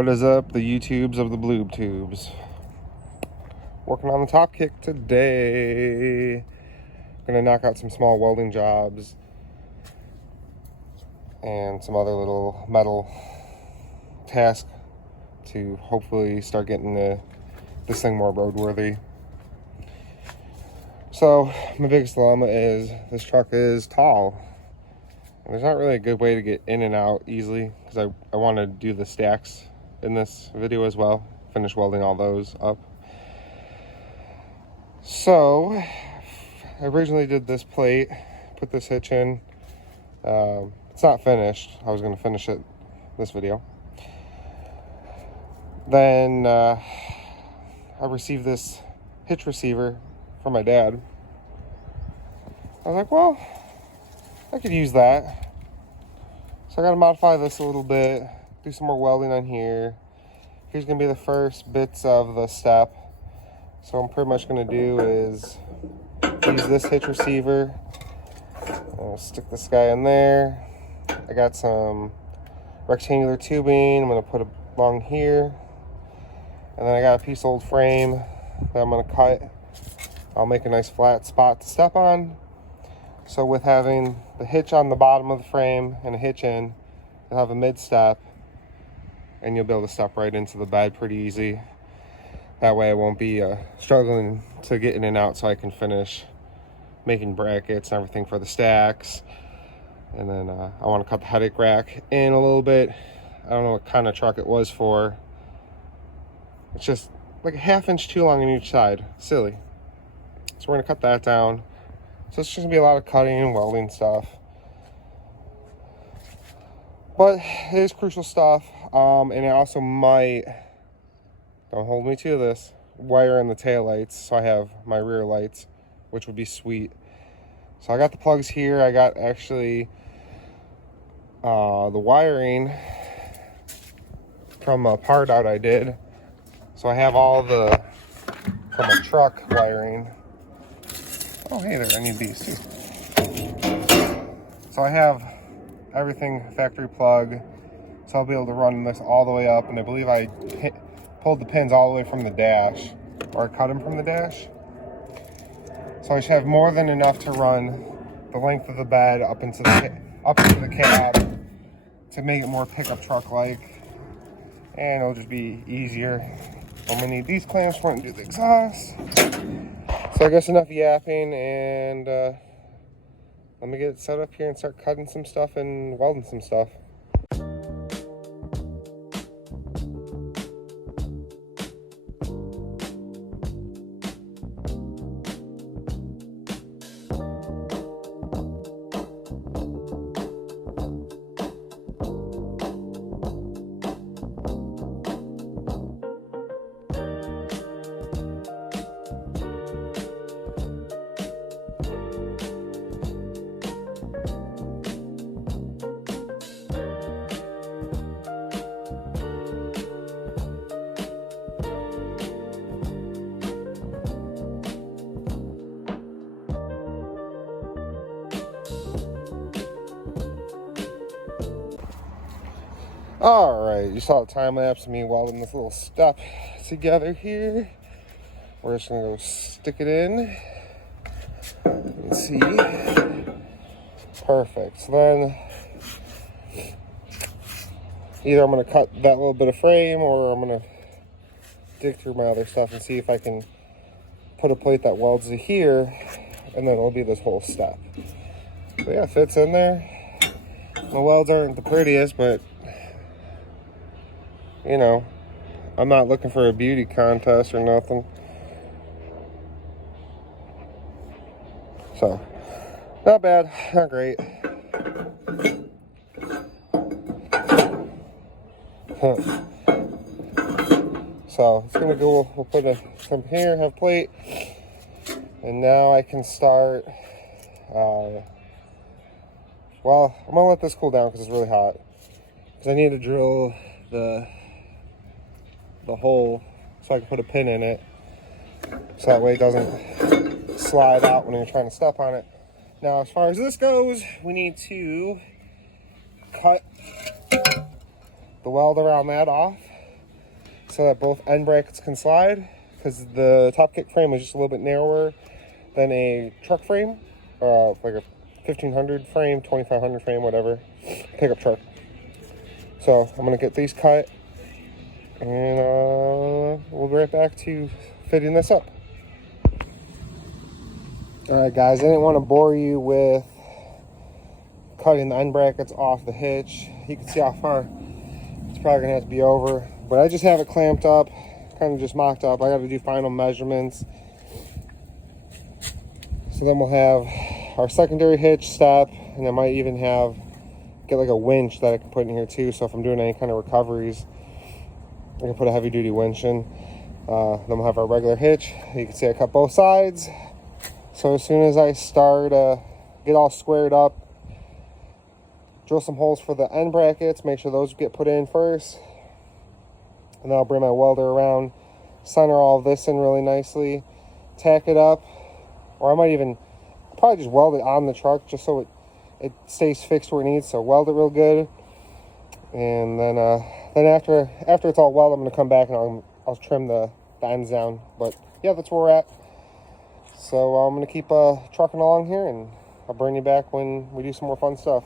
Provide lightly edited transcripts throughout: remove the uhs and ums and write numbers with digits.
What is up, the YouTubes of the Bloob Tubes? Working on the top kick today. Gonna knock out some small welding jobs and some other little metal tasks to hopefully start getting this thing more roadworthy. So my biggest dilemma is this truck is tall. And there's not really a good way to get in and out easily because I want to do the stacks in this video as well. Finish welding all those up. So I originally did this plate, put this hitch in. It's not finished. I was going to finish it this video. Then I received this hitch receiver from my dad. I was like, well, I could use that. So I got to modify this a little bit, do some more welding on here. Here's going to be the first bits of the step. So what I'm pretty much going to do is use this hitch receiver. I'll stick this guy in there. I got some rectangular tubing I'm going to put along here. And then I got a piece of old frame that I'm going to cut. I'll make a nice flat spot to step on. So with having the hitch on the bottom of the frame and a hitch in, you'll have a mid-step and you'll be able to step right into the bed pretty easy. That way I won't be struggling to get in and out, so I can finish making brackets and everything for the stacks. And then I want to cut the headache rack in a little bit. I don't know what kind of truck it was for. It's just like a ½ inch too long on each side. Silly. So we're going to cut that down. So it's just going to be a lot of cutting and welding stuff. But it is crucial stuff. And I also might, don't hold me to this, wire in the tail lights so I have my rear lights, which would be sweet. So I got the plugs here. I got actually the wiring from a part out I did. So I have all the, from a truck wiring. Oh, hey there, I need these too. So I have everything factory plug. So I'll be able to run this all the way up. And I believe I pulled the pins all the way from the dash, or I cut them from the dash. So I should have more than enough to run the length of the bed up into the cab to make it more pickup truck-like. And it'll just be easier. I'm gonna need these clamps for to do the exhaust. So I guess enough yapping, and let me get it set up here and start cutting some stuff and welding some stuff. Alright, you saw the time lapse of me welding this little step together here. We're just gonna go stick it in. Let's see. Perfect. So then either I'm gonna cut that little bit of frame, or I'm gonna dig through my other stuff and see if I can put a plate that welds to here, and then it'll be this whole step. So yeah, it fits in there. The welds aren't the prettiest, but you know, I'm not looking for a beauty contest or nothing. So, not bad, not great. So, it's gonna go, we'll put some here, have a plate, and now I can start, well, I'm gonna let this cool down because it's really hot. Because I need to drill the hole so I can put a pin in it, so that way it doesn't slide out when you're trying to step on it. Now, as far as this goes, we need to cut the weld around that off. so that both end brackets can slide, because the top kick frame is just a little bit narrower than a truck frame, like a 1500 frame, 2500 frame, whatever, pickup truck. So I'm gonna get these cut, and we'll be right back to fitting this up. All right, guys, I didn't want to bore you with cutting the end brackets off the hitch. You can see how far it's probably gonna have to be over, but I just have it clamped up, kind of just mocked up. I got to do final measurements. So then we'll have our secondary hitch step, and I might even get like a winch that I can put in here too. So if I'm doing any kind of recoveries, I can put a heavy duty winch in. Then we'll have our regular hitch. You can see I cut both sides. So as soon as I start get all squared up, drill some holes for the end brackets, make sure those get put in first, and then I'll bring my welder around, center all of this in really nicely, tack it up, or I might even probably just weld it on the truck just so it stays fixed where it needs. So weld it real good, and then after it's all welded, I'm gonna come back and I'll trim the ends down. But yeah, that's where we're at. So I'm gonna keep trucking along here, and I'll bring you back when we do some more fun stuff.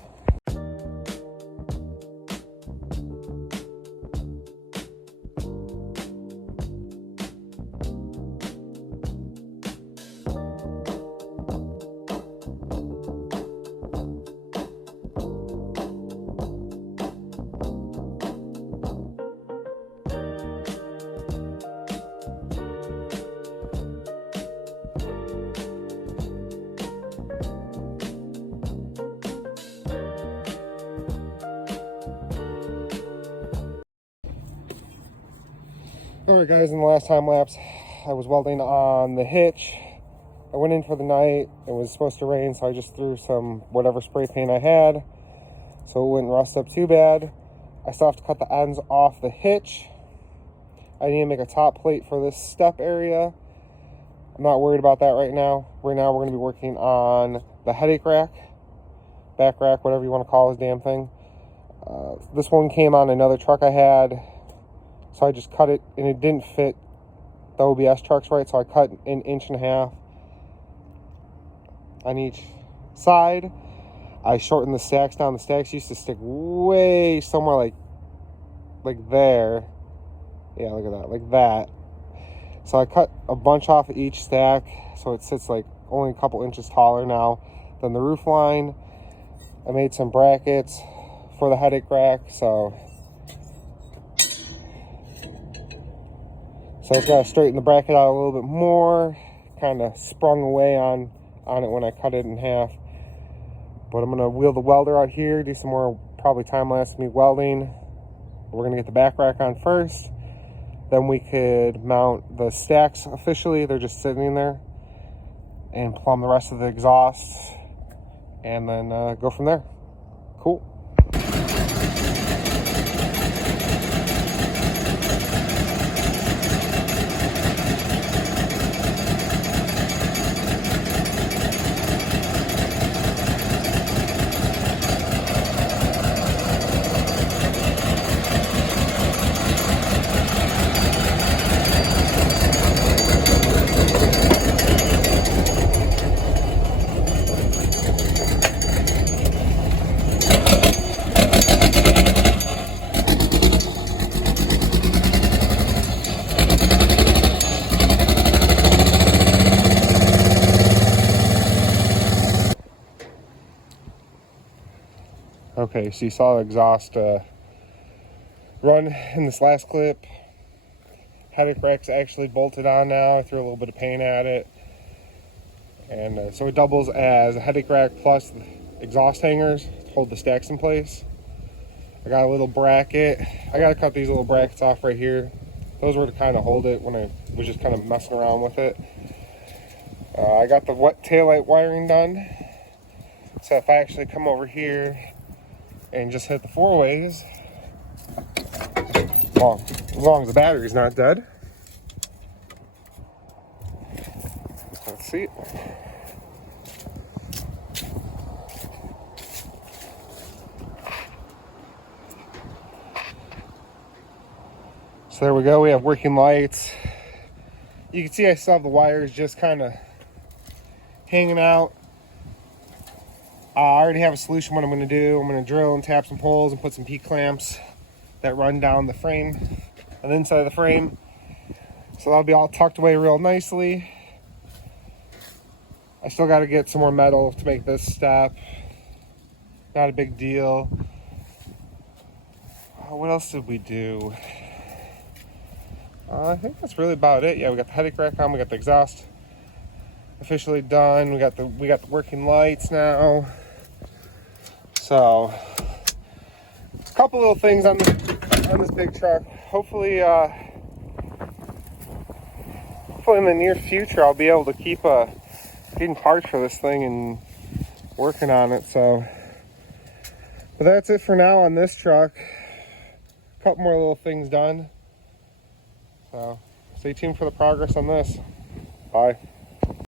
Alright guys, in the last time lapse, I was welding on the hitch. I went in for the night. It was supposed to rain, so I just threw some whatever spray paint I had so it wouldn't rust up too bad. I still have to cut the ends off the hitch. I need to make a top plate for this step area. I'm not worried about that right now. Right now we're going to be working on the headache rack, back rack, whatever you want to call this damn thing. This one came on another truck I had. So I just cut it, and it didn't fit the OBS trucks right, so I cut an 1.5 inches on each side. I shortened the stacks down. The stacks used to stick way somewhere like there. Yeah, look at that, like that. So I cut a bunch off of each stack, so it sits like only a couple inches taller now than the roof line. I made some brackets for the headache rack, so I've got to straighten the bracket out a little bit more. Kind of sprung away on it when I cut it in half. But I'm going to wheel the welder out here, do some more probably time-lapse of me welding. We're going to get the back rack on first. Then we could mount the stacks officially. They're just sitting there. And plumb the rest of the exhaust. And then go from there. Cool. Okay, so you saw the exhaust run in this last clip. Headache rack's actually bolted on now. I threw a little bit of paint at it. And so it doubles as a headache rack plus exhaust hangers to hold the stacks in place. I got a little bracket. I got to cut these little brackets off right here. Those were to kind of hold it when I was just kind of messing around with it. I got the wet taillight wiring done. So if I actually come over here and just hit the 4-ways, well, as long as the battery's not dead. Let's see. So there we go, we have working lights. You can see I still have the wires just kind of hanging out. I already have a solution what I'm going to do. I'm going to drill and tap some holes and put some P-clamps that run down the frame, on the inside of the frame. So that'll be all tucked away real nicely. I still got to get some more metal to make this step. Not a big deal. What else did we do? I think that's really about it. Yeah, we got the headache rack on. We got the exhaust officially done. We got the working lights now. So, a couple little things on this big truck. Hopefully in the near future, I'll be able to keep getting parts for this thing and working on it. So, but that's it for now on this truck. A couple more little things done. So, stay tuned for the progress on this. Bye.